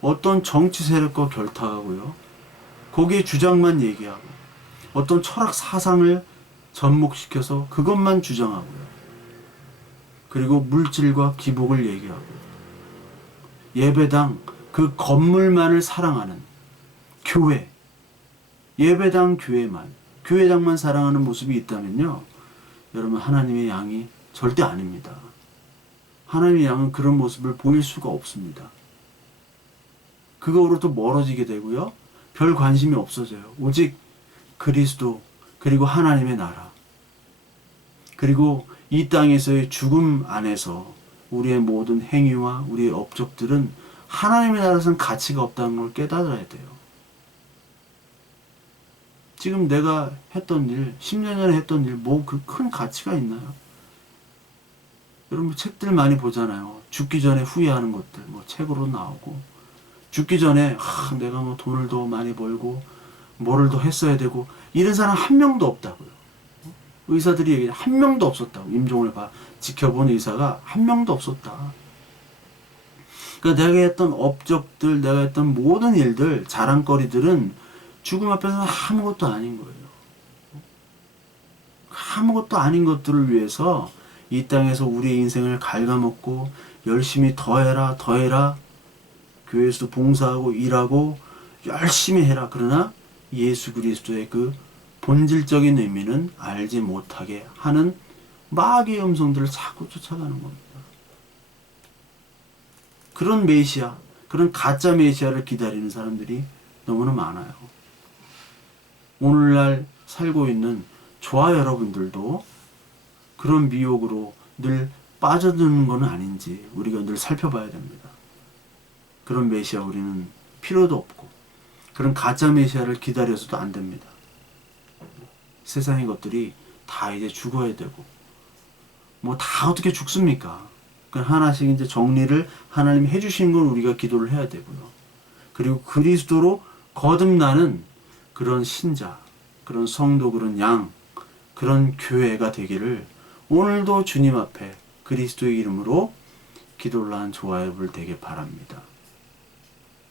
어떤 정치 세력과 결탁하고요. 거기에 주장만 얘기하고 어떤 철학 사상을 접목시켜서 그것만 주장하고요. 그리고 물질과 기복을 얘기하고 예배당 그 건물만을 사랑하는 교회, 예배당 교회당만 사랑하는 모습이 있다면요, 여러분 하나님의 양이 절대 아닙니다. 하나님의 양은 그런 모습을 보일 수가 없습니다. 그거로부터 멀어지게 되고요, 별 관심이 없어져요. 오직 그리스도, 그리고 하나님의 나라, 그리고 이 땅에서의 죽음 안에서 우리의 모든 행위와 우리의 업적들은 하나님의 나라에서는 가치가 없다는 걸 깨달아야 돼요. 지금 내가 했던 일, 10년 전에 했던 일, 뭐 그 큰 가치가 있나요? 여러분 책들 많이 보잖아요. 죽기 전에 후회하는 것들, 뭐 책으로 나오고. 죽기 전에, 내가 뭐 돈을 더 많이 벌고, 뭐를 더 했어야 되고, 이런 사람 한 명도 없다고요. 의사들이 얘기해, 한 명도 없었다고. 임종을 지켜본 의사가 한 명도 없었다. 그러니까 내가 했던 업적들, 내가 했던 모든 일들, 자랑거리들은 죽음 앞에서는 아무것도 아닌 거예요. 아무것도 아닌 것들을 위해서 이 땅에서 우리의 인생을 갉아먹고 열심히 더해라 더해라, 교회에서도 봉사하고 일하고 열심히 해라. 그러나 예수 그리스도의 그 본질적인 의미는 알지 못하게 하는 마귀의 음성들을 자꾸 쫓아가는 겁니다. 그런 메시아, 그런 가짜 메시아를 기다리는 사람들이 너무나 많아요. 오늘날 살고 있는 저와 여러분들도 그런 미혹으로 늘 빠져드는 건 아닌지 우리가 늘 살펴봐야 됩니다. 그런 메시아 우리는 필요도 없고, 그런 가짜 메시아를 기다려서도 안 됩니다. 세상의 것들이 다 이제 죽어야 되고, 뭐 다 어떻게 죽습니까? 하나씩 이제 정리를 하나님이 해주시는 걸 우리가 기도를 해야 되고요. 그리고 그리스도로 거듭나는 그런 신자, 그런 성도, 그런 양, 그런 교회가 되기를 오늘도 주님 앞에 그리스도의 이름으로 기도를 한 저와 여러분 되게 바랍니다.